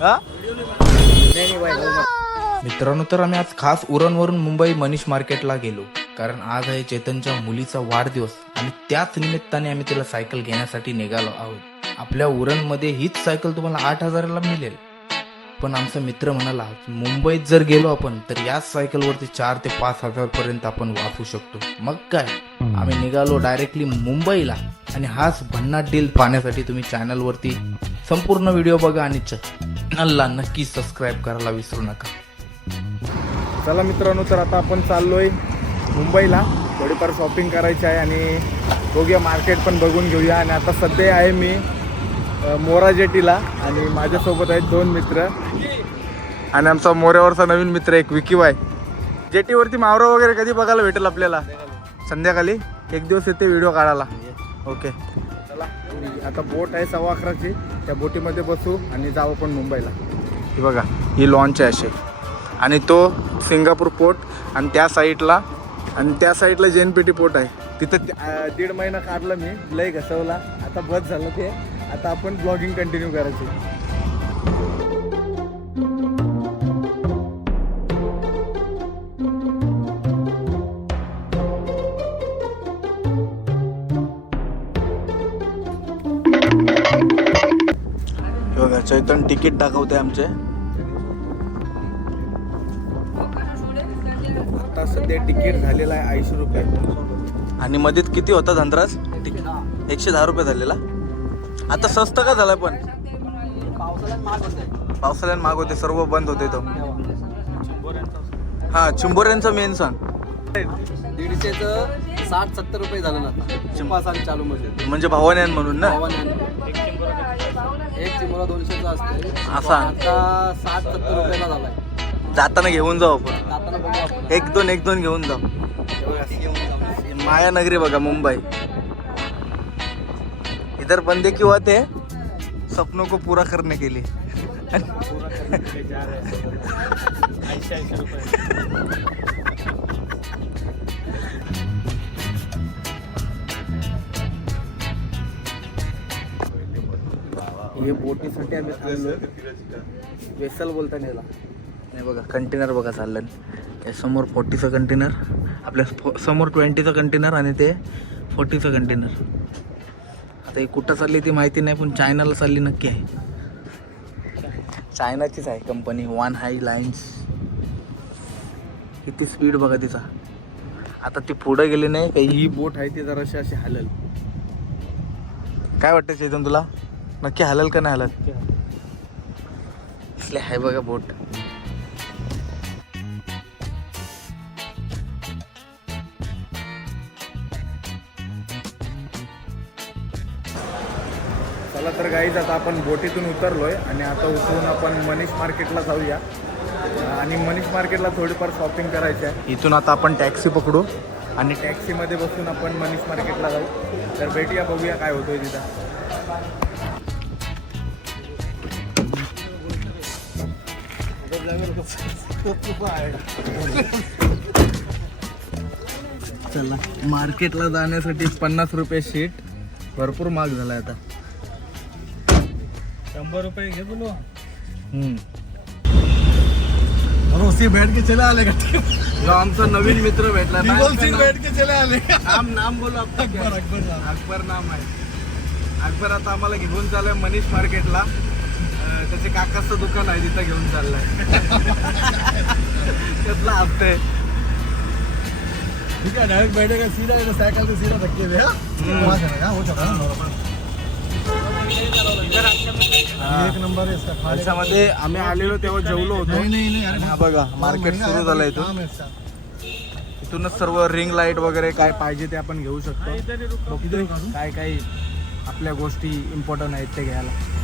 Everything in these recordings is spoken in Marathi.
हा? मित्रांनो तर आम्ही आज खास उरणवरून मुंबई मनीष मार्केटला गेलो. कारण आज आहे चेतनच्या मुलीचा वाढदिवस आणि त्याच निमित्ताने आम्ही तिला सायकल घेण्यासाठी निघालो आहोत. आपल्या उरणमध्ये हीच सायकल तुम्हाला आठ हजाराला मिळेल. पण आमचा मित्र म्हणाला मुंबईत जर गेलो आपण तर याच सायकलवरती चार ते पाच हजार पर्यंत आपण वाचू शकतो. मग काय? आम्ही निघालो डायरेक्टली मुंबईला आणि हाच भन्नाट डील पाहण्यासाठी तुम्ही चॅनलवरती संपूर्ण व्हिडिओ बघा आणि चॅनलला नक्की सबस्क्राईब करायला विसरू नका. चला मित्रांनो तर आता आपण चाललोय मुंबईला. थोडीफार शॉपिंग करायची आहे आणि बघूया मार्केट पण बघून घेऊया. आणि आता सध्या आहे मी मोरा जेटीला आणि माझ्यासोबत आहेत दोन मित्र. आणि आमचा मोऱ्यावरचा नवीन मित्र एक विकीबाय जेटीवरती मावरा वगैरे कधी बघायला भेटेल आपल्याला? संध्याकाळी? एक दिवस येते व्हिडिओ काढायला. ओके आता बोट आहे सव्वा अकराची. त्या बोटीमध्ये बसू आणि जाऊ आपण मुंबईला. ही बघा ही लॉन्च आहे अशी. आणि तो सिंगापूर पोर्ट आणि त्या साईडला आणि त्या साईडला जे एन पी टी पोर्ट आहे. तिथं दीड महिना काढलं मी. लय घसवला. आता बस झालं ते. आता आपण ब्लॉगिंग कंटिन्यू करायची. चैतन तिकीट दाखवते आमचे. आता सध्या तिकीट झालेलं आहे ऐंशी रुपये. आणि मध्येच किती होता धनराज? तिकीट एकशे दहा रुपये झालेला? आता स्वस्त का झालाय पण? पावसाळ्यात माग होते सर्व बंद होते तो. हा चिंबोऱ्यांचा मेन सण. दीडशेच साठ सत्तर रुपये झालं ना चालू मध्ये म्हणजे भावान्यान म्हणून ना? एक दोनशेचा असते असा. आता साठ सत्तर रुपयाला झालाय. जाताना घेऊन जाऊ आपण. जाताना बघू आपण. एक दोन एक दोन घेऊन जाऊ. मायानगरी बघा मुंबई. इधर बंदे आते हैं? सपनों को पूरा करने के लिए. हे. बोटीसाठी आम्ही थांबलो. वेसल बोलता नेला नाही बघा कंटेनर बघा चाललं हे समोर फोर्टीचं कंटेनर आपल्या फो- समोर ट्वेंटीचं कंटेनर आणि ते फोर्टीचं कंटेनर आता हे कुठं चालली ती माहिती नाही पण चायनाला चालली नक्की आहे. चायनाचीच आहे कंपनी वन हाय लाईन्स किती स्पीड बघा तिचा. आता ती पुढं गेली नाही काही ही बोट आहे ती जराशी अशी हलल. काय वाटतं चेतन तुला? नक्की हलल का नाही हलल. असले आहे बघा बोट. चला तर गाईज आता आपण बोटीतून उतरलोय आणि आता उतरून आपण मनीष मार्केटला जाऊया. आणि मनीष मार्केटला थोडीफार शॉपिंग करायची आहे. इथून आता आपण टॅक्सी पकडू. आणि टॅक्सीमध्ये बसून आपण मनीष मार्केटला जाऊ. तर भेटूया बघूया काय होतोय तिथं. चला मार्केटला जाण्यासाठी पन्नास रुपये शीट भरपूर महाग झाला आता. शंभर रुपये घे बोलो. हम्म. उसी बैठ के चले आले जो आमचा नवीन मित्र भेटला ना बैठ के चले आले. नाम नाम बोलो आपलं काय? अकबर नाम. आहे. अकबर आता आम्हाला घेऊन चाललाय मनीष मार्केटला. त्याचे काकाचं दुकान आहे तिथं घेऊन चाललाय त्यातला हप्ते ठीक है डायरेक्ट बैठेगा सीधा इधर साइकिल से सीधा धक्के दे वहाँ चलेगा वो चला एक नंबर है त्याच्यामध्ये आम्ही आलेलो तेव्हा जेवलो होतो नहीं नहीं नहीं अरे हा बघा मार्केट सुरू झालं इथून है इथूनच सर्व रिंग लाइट वगैरे काय पाहिजे ते आपण घेऊ शकतो बघतोय काय काय आपल्या गोष्टी इम्पॉर्टंट आहेत ते घ्यायला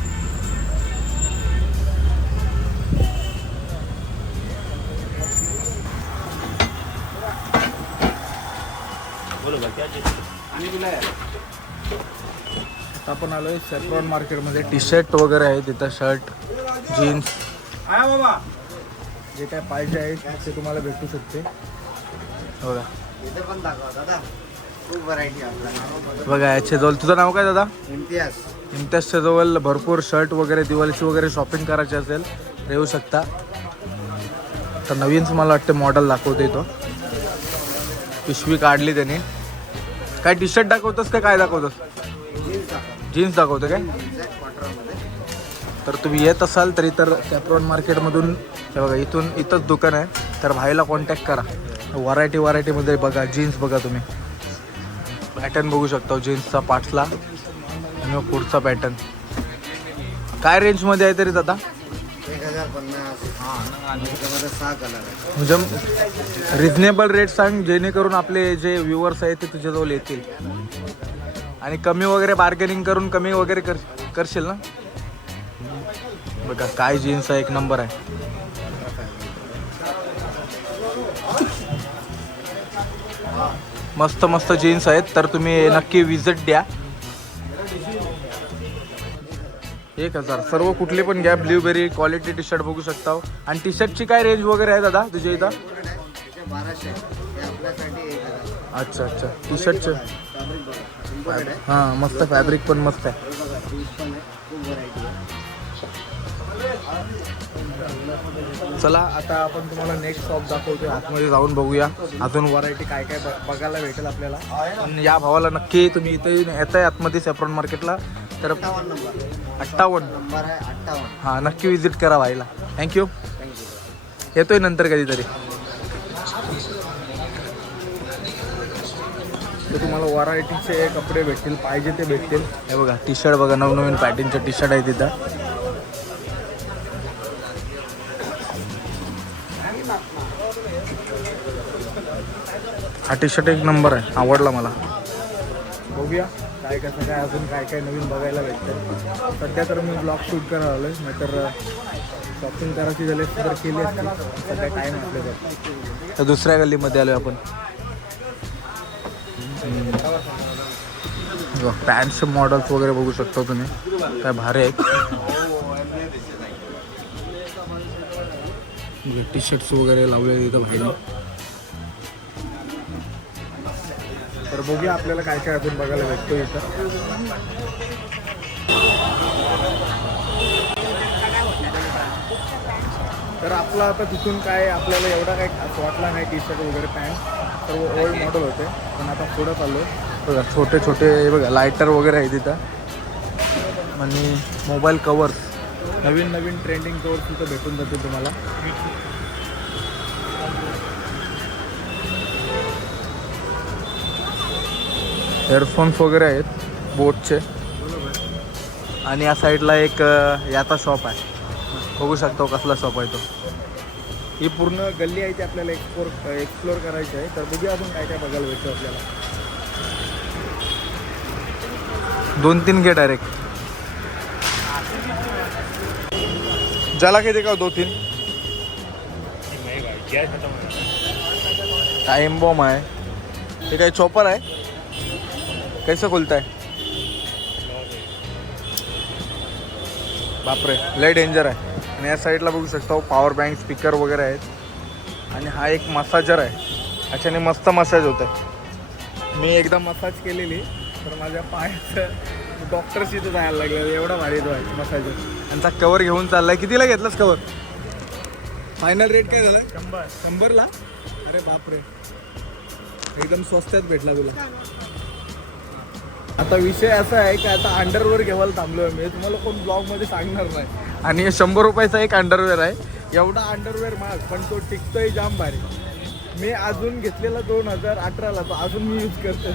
आता आपण आलोय सेफ्रॉन मार्केटमध्ये टी शर्ट वगैरे आहे तिथं शर्ट जीन्स जे काय पाहिजे आहे ते तुम्हाला भेटू शकते. बघा. खूप व्हरायटी आपल्याला बघा याचे जवळ तुझं नाव काय दादा? इम्तियाज. इम्तियाजच्या जवळ भरपूर शर्ट वगैरे दिवाळीची वगैरे शॉपिंग करायची असेल तर येऊ शकता. तर नवीनच मला वाटतं मॉडेल दाखवते तो. पिशवी काढली त्याने. काय टी शर्ट दाखवतोस का काय दाखवतोस? जीन्स दाखवतो काय? तर तुम्ही येत असाल तर इतर कॅप्रॉन मार्केटमधून हे बघा इथून इथंच दुकान आहे. तर भाईला कॉन्टॅक्ट करा. व्हरायटी व्हरायटीमध्ये बघा जीन्स बघा तुम्ही. पॅटर्न बघू शकता हो, जीन्सचा पाठला आणि पुढचा पॅटर्न काय रेंजमध्ये आहे तरी दादा? एक हजार पन्नास त्याच्यामध्ये सहा कलर आहे म्हणजे रिझनेबल रेट सांग जेणेकरून आपले जे व्ह्युअर्स आहेत ते तुझ्याजवळ येतील. आणि कमी वगैरे बार्गेनिंग करून कमी वगैरे कर करशील ना? बघा काय जीन्स आहे एक नंबर आहे. मस्त मस्त जीन्स आहेत तर तुम्ही नक्की विजिट द्या. एक हजार. सर्व कुठले पण घ्या. ब्ल्यूबेरी क्वालिटी टी शर्ट बघू शकता. आणि टी शर्टची काय रेंज वगैरे आहे दादा तुझ्या इथं? अच्छा अच्छा. टी शर्टचे फॅब्रिक आहे हां मस्त फॅब्रिक पण मस्त आहे. चला आता आपण तुम्हाला नेक्स्ट शॉप दाखवतो आतमध्ये जाऊन बघूया. अजून व्हरायटी काय काय बघायला भेटेल आपल्याला. पण या भावाला नक्की तुम्ही इथे येत आहे आतमध्ये सेफ्रॉन मार्केटला तर अठ्ठावन्न. नंबर आहे अठ्ठावन्न. हां नक्की विजिट करा भाईला. थँक्यू येतोय नंतर कधीतरी. तर तुम्हाला व्हरायटीचे कपडे भेटतील पाहिजे ते भेटतील. हे बघा टी शर्ट बघा नवनवीन पॅटर्नचे टी शर्ट आहे तिथं. हा टी शर्ट एक नंबर आहे आवडला मला. बघूया. काय कसं काय अजून काय काय नवीन बघायला भेटतं. सध्या तर मी ब्लॉग शूट करायला आलो आहे नाहीतर शॉपिंग करायची झाली तर केली असती. सध्या टाईम आपल्याकडे. तर दुसऱ्या गल्लीमध्ये आलो आपण. पॅन्टचे मॉडेल्स वगैरे बघू शकता तुम्ही. काय भारी आहेत. टी शर्ट्स वगैरे लावले तिथं भाईला बघूया आपल्याला काय काय अजून बघायला भेटतो इथं. तर आपलं आता तिथून काय आपल्याला एवढा काय असं वाटला नाही टी शर्ट वगैरे पॅन्ट. तर ओल्ड मॉडेल होते पण आता पुढं चाललो बघा छोटे छोटे बघा लायटर वगैरे आहे तिथं. आणि मोबाईल कवर्स नवीन नवीन ट्रेंडिंग कवर्स तिथं भेटून जातील तुम्हाला. हेडफोन्स वगैरे आहेत बोटचे आणि या साईडला एक याचा शॉप आहे. बघू शकतो कसला शॉप आहे तो. ही पूर्ण गल्ली आहे ती आपल्याला एक्सप्लोर एक्सप्लोर करायची आहे. तर बघूया अजून काय काय बघायला भेटतो आपल्याला. दोन तीन घे डायरेक्ट ज्याला किती का दो तीन. टाइम बॉम्ब आहे. हे काही चॉपर आहे? कैसे खुलता है? बापरे लय डेंजर आहे. आणि या साईडला बघू शकता पॉवर बँक स्पीकर वगैरे आहेत. आणि हा एक मसाजर आहे. याच्याने मस्त मसाज होत आहे मी एकदा मसाज केलेली तर माझ्या पायाचं डॉक्टरशी इथं जायला लागलं. एवढा भारी तो आहे मसाजर त्यांचा कवर घेऊन चाललाय. कितीला घेतलास कवर फायनल रेट काय झाला शंभर. शंभरला? अरे बापरे. एकदम स्वस्तात भेटला तुला. आता विषय असा आहे की आता अंडरवेअर घ्यायला थांबलोय मी. तुम्हाला कोण ब्लॉगमध्ये सांगणार नाही. आणि शंभर रुपयाचा एक अंडरवेअर आहे. एवढा अंडरवेअर महाग पण तो टिकतोय जाम भारी. मी अजून घेतलेला दोन हजार अठराला तो अजून मी यूज करतो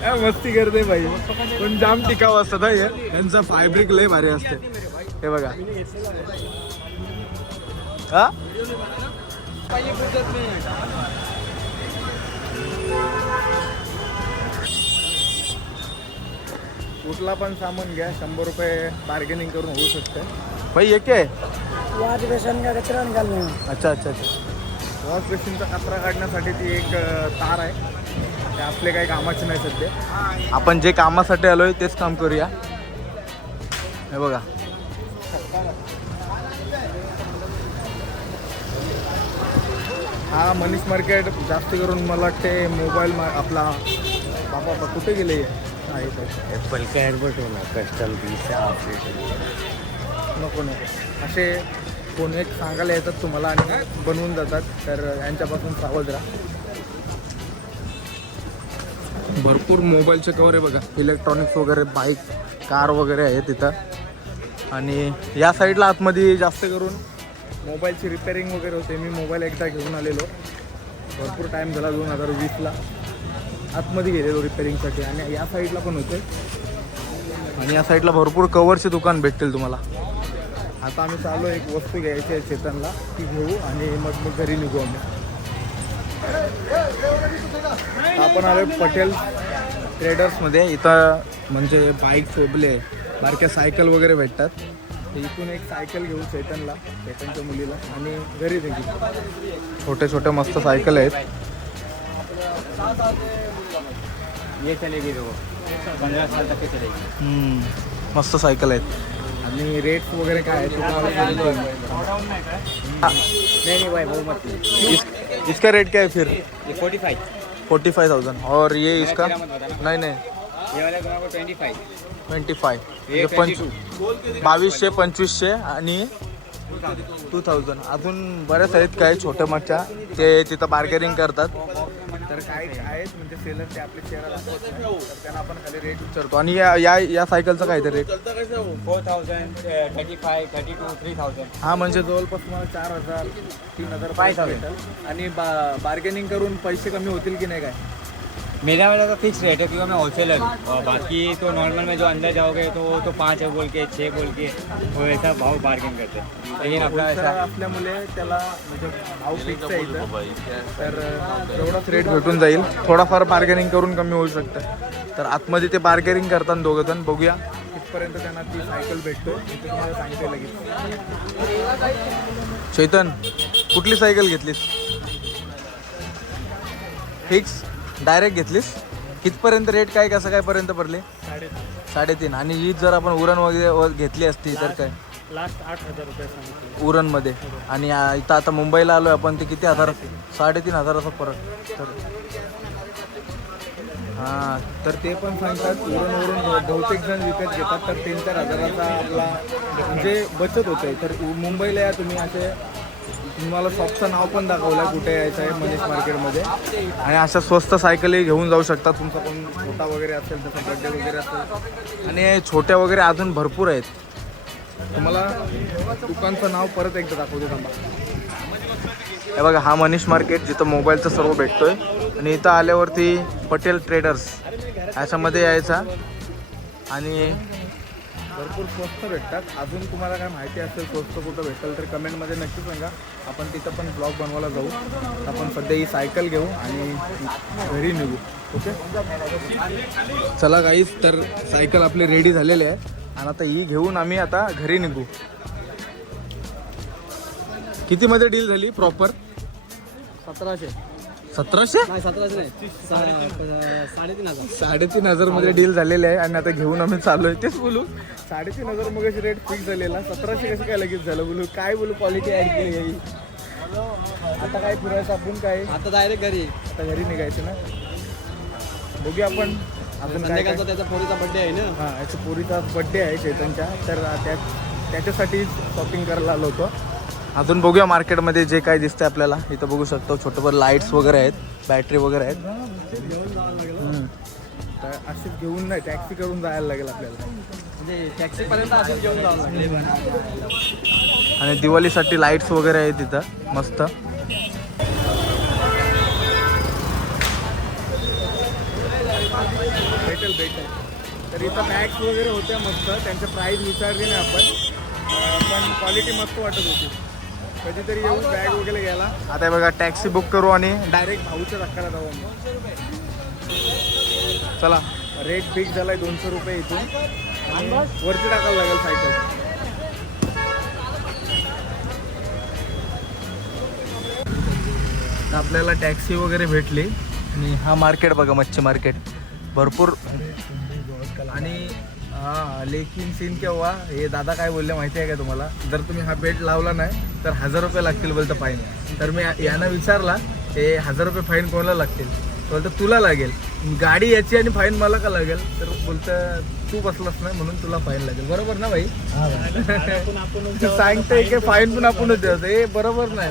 काय मस्ती करते भाई. पण जाम टिकाव असतात ना त्यांचा फायब्रिक लय भारी असते. हे बघा. हा? कुठला पण सामान घ्या. शंभर रुपये बार्गेनिंग करून होऊ शकतं. भाई एक आहे? वॉश बेसन का कचरा निकालने में अच्छा अच्छा. अच्छा वॉश बेसिनचा कचरा काढण्यासाठी ती एक अ, तार आहे. ते आपले काही कामाचे नाही सध्या. आपण जे कामासाठी आलोय तेच काम करूया. हे बघा. हा मनीष मार्केट जास्त करून मला वाटते मोबाईल मा आपला बाबा कुठे गेले? हा आहे. एप्पल का एअरबट होना कस्टम पीस है ऑपरेटर नको नको. असे कोण एक सांगायला येतात तुम्हाला आणि बनवून जातात तर यांच्यापासून सावध राहा. भरपूर मोबाईलचे कवर आहे बघा. इलेक्ट्रॉनिक्स वगैरे बाईक कार वगैरे आहे तिथं. आणि या साईडला आतमध्ये जास्त करून मोबाईलची रिपेअरिंग वगैरे होते. मी मोबाईल एकदा घेऊन आलेलो. भरपूर टाईम झाला दोन हजार वीसला. आतमध्ये गेलेलो रिपेअरिंगसाठी आणि या साईडला पण होते. आणि या साईडला भरपूर कवरचे दुकान भेटतील तुम्हाला. आता आम्ही चालू एक वस्तू घ्यायची आहे चेतनला. ती घेऊ आणि मग मग घरी निघू आम्ही. आपण आलो पटेल ट्रेडर्समध्ये इथं म्हणजे बाईक शोभले. बारक्या सायकल वगैरे भेटतात. तर इथून एक सायकल घेऊ चेतनला चेतनच्या मुलीला. आणि घरी निघू. छोटे छोटे मस्त सायकल आहेत. ये चलेगी दो पंद्रह साल तक की चलेगी। हम्म, मस्त सायकल आहेत. आणि रेट्स वगैरे काय आहे ते. नहीं नहीं भाई वो मत लीजिए। इस, इसका रेट क्या है फिर? ये forty five forty five thousand और ये इसका। नहीं नहीं। ये वाला तुम्हारा ट्वेंटी फाइव ट्वेंटी फाय पंच बावीसशे पंचवीसशे आणि टू थाउजंड अजून बरेच आहेत काय छोट्या मोठ्या ते तिथं बार्गेनिंग करतात. तर काय आहेत म्हणजे सेलर ते आपले चेहरा दाखवत नाही तर त्यांना आपण खाली रेट विचारतो. आणि या या या सायकलचं काय ते rate four thousand thirty five thirty two three thousand हा म्हणजे जवळपास तुम्हाला चार हजार तीन हजार Five पाच thousand. भेटेल. आणि बा बार्गेनिंग करून पैसे कमी होतील की नाही काय? मेरा वाला का फिक्स रेट है क्योंकि मैं होलसेलर हूँ। और बाकी तो नॉर्मल में जो अंदर जाओगे तो वो तो पाँच है बोल के छः बोल के वो ऐसा भाव बार्गेन करते हैं। लेकिन अपना ऐसा असल्यामुळे त्याला म्हणजे भाव फिक्स आहे इथं. तर तेवढाच रेट भेटून जाईल. थोडाफार बार्गेनिंग करून कमी होऊ शकतं. तर आतमध्ये ते बार्गेनिंग करतात दोघं जण. बघूया. त्यांना ती सायकल भेटतो. मी ते तुम्हाला सांगते लगेच. चैतन कुठली सायकल घेतलीस? फिक्स डायरेक्ट घेतलीस? कितपर्यंत रेट काय कसं काय पर्यंत पडले? साडेतीन. आणि ही जर आपण उरण वगैरे व- घेतली असती तर काय? लास्ट आठ हजार रुपये सांगितले. उरणमध्ये. आणि आ, इथं आता मुंबईला आलो आपण ते किती हजार? साडेतीन. हजाराचा फरक. तर हां तर ते पण सांगतात उरणवरून बहु- बहुतेक जण विकत घेतात तर तीन चार हजाराचा आपला म्हणजे बचत होते तर उ- मुंबईला या तुम्ही असे तुम्हाला शॉपचं नाव पण दाखवलं कुठे यायचं आहे मनीष मार्केटमध्ये. आणि अशा स्वस्त सायकली घेऊन जाऊ शकता. तुमचा पण छोटा वगैरे असेल जसं बड्डे वगैरे असेल. आणि छोट्या वगैरे अजून भरपूर आहेत. तुम्हाला दुकानचं नाव परत एकदा दाखवतो थांबा. हे बघा हा मनीष मार्केट जिथं मोबाईलचं सर्व भेटतोय. आणि इथं आल्यावरती पटेल ट्रेडर्स ह्याच्यामध्ये यायचा. आणि भरपूर स्वस्त भेटतात. अजून तुम्हाला काय माहिती असेल स्वस्त कुठं भेटेल तर कमेंटमध्ये नक्की सांगा. आपण तिथं पण ब्लॉग बनवायला जाऊ. आपण सध्या ही सायकल घेऊ आणि घरी निघू. ओके? चला गाईस तर सायकल आपली रेडी झालेली आहे. आणि आता ही घेऊन आम्ही आता घरी निघू. कितीमध्ये डील झाली प्रॉपर सतराशे. सतराशे? नाही सतराशे नाही. सा- साडेतीन हजार. साडेतीन हजारमध्ये डील झालेले आहे आणि आता घेऊन आम्ही चाललोय तेच बोलू. साडेतीन हजार मग रेट फिक्स झालेला. सतराशे कसं काय लगेच झालं बोलू? काय बोलू? क्वालिटी ऍड केली आहे? आता काय फिरायचं? आपण काय? आता डायरेक्ट घरी. आता घरी निघायचं ना? बघूया आपण. अजून काय काय? संध्याकाळचा त्याचा पोरीचा बर्थडे आहे ना? हां याच्या पोरीचा बड्डे आहे चेतनच्या. तर त्या त्याच्यासाठी शॉपिंग करायला आलो होतो. अजून बघूया मार्केटमध्ये जे काय दिसतंय आपल्याला. इथं बघू शकतो छोटं लाईट्स वगैरे आहेत बॅटरी वगैरे आहेत. असेच घेऊन नाही टॅक्सी करून जायला लागेल आपल्याला. म्हणजे आणि दिवाळीसाठी लाईट्स वगैरे आहेत तिथं मस्त. भेटेल भेटेल. तर इथं बॅग्स वगैरे होत्या मस्त त्यांचं प्राईस विचारली नाही आपण. पण क्वालिटी मस्त वाटत होती. कधीतरी येऊ बॅग वगैरे घ्यायला. आता बघा टॅक्सी बुक करू आणि डायरेक्ट भाऊच्या धक्काला जाऊ चला. रेट फिक्स झालाय दोनशे रुपये इथून. आणि वरती टाकायला लागेल सायकल आपल्याला टॅक्सी वगैरे भेटली. आणि हा मार्केट बघा मच्छी मार्केट भरपूर. आणि हा लेकिन सीन क्या हुआ हे दादा काय बोलले माहिती आहे का तुम्हाला? जर तुम्ही हा बेल्ट लावला नाही तर हजार रुपये लागतील बोलतं फाईन तर मी यांना विचारला हे हजार रुपये फाईन कोणाला लागतील? बोलतं तुला लागेल. गाडी याची आणि फाईन मला का लागेल? तर बोलतं तू बसलास नाही म्हणून तुला फाईन लागेल. बरोबर ना भाई? सांगते की फाईन पण आपणच देतो हे बरोबर नाही.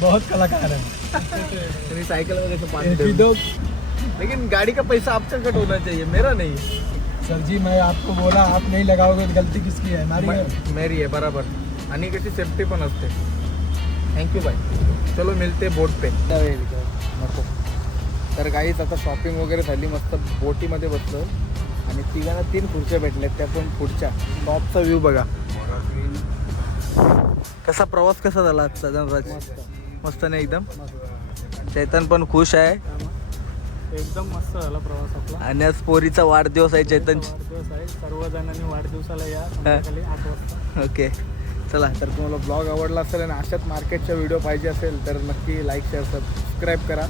बहुत कलाकार है. तुम्ही सायकल. लेकिन गाड़ी का पैसा आपका कट होना चाहिए मेरा नहीं. सर जी मैं आपको बोला आप नहीं लगाओगे तो गलती किसकी है? हमारी है। मेरी आहे बराबर। आणि कशी सेफ्टी पण असते. थँक्यू बाय चलो मिळते बोट पे. नको. तर काहीच आता शॉपिंग वगैरे झाली मस्त बोटीमध्ये बसलो आणि तिघांना तीन खुर्च्या भेटल्यात त्या पण पुढच्या टॉपचा व्ह्यू बघा. कसा प्रवास कसा झाला आजचा धनराज? मस्त नाही एकदम? चैतन पण खुश आहे. एकदम मस्त झाला प्रवास आपला. आणि आज पोरीचा वाढदिवस आहे चैतन. वाढदिवस आहे. सर्वजणांनी वाढदिवसाला या. संध्याकाळी आठ वाजता. ओके. चला तर तुम्हाला ब्लॉग आवडला असेल आणि अशाच मार्केटचा व्हिडिओ पाहिजे असेल तर नक्की लाईक शेअर सबस्क्राईब करा.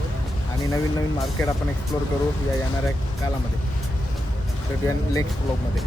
आणि नवीन नवीन मार्केट आपण एक्सप्लोर करू या येणाऱ्या कालामध्ये. भेटूया नेक्स्ट ब्लॉगमध्ये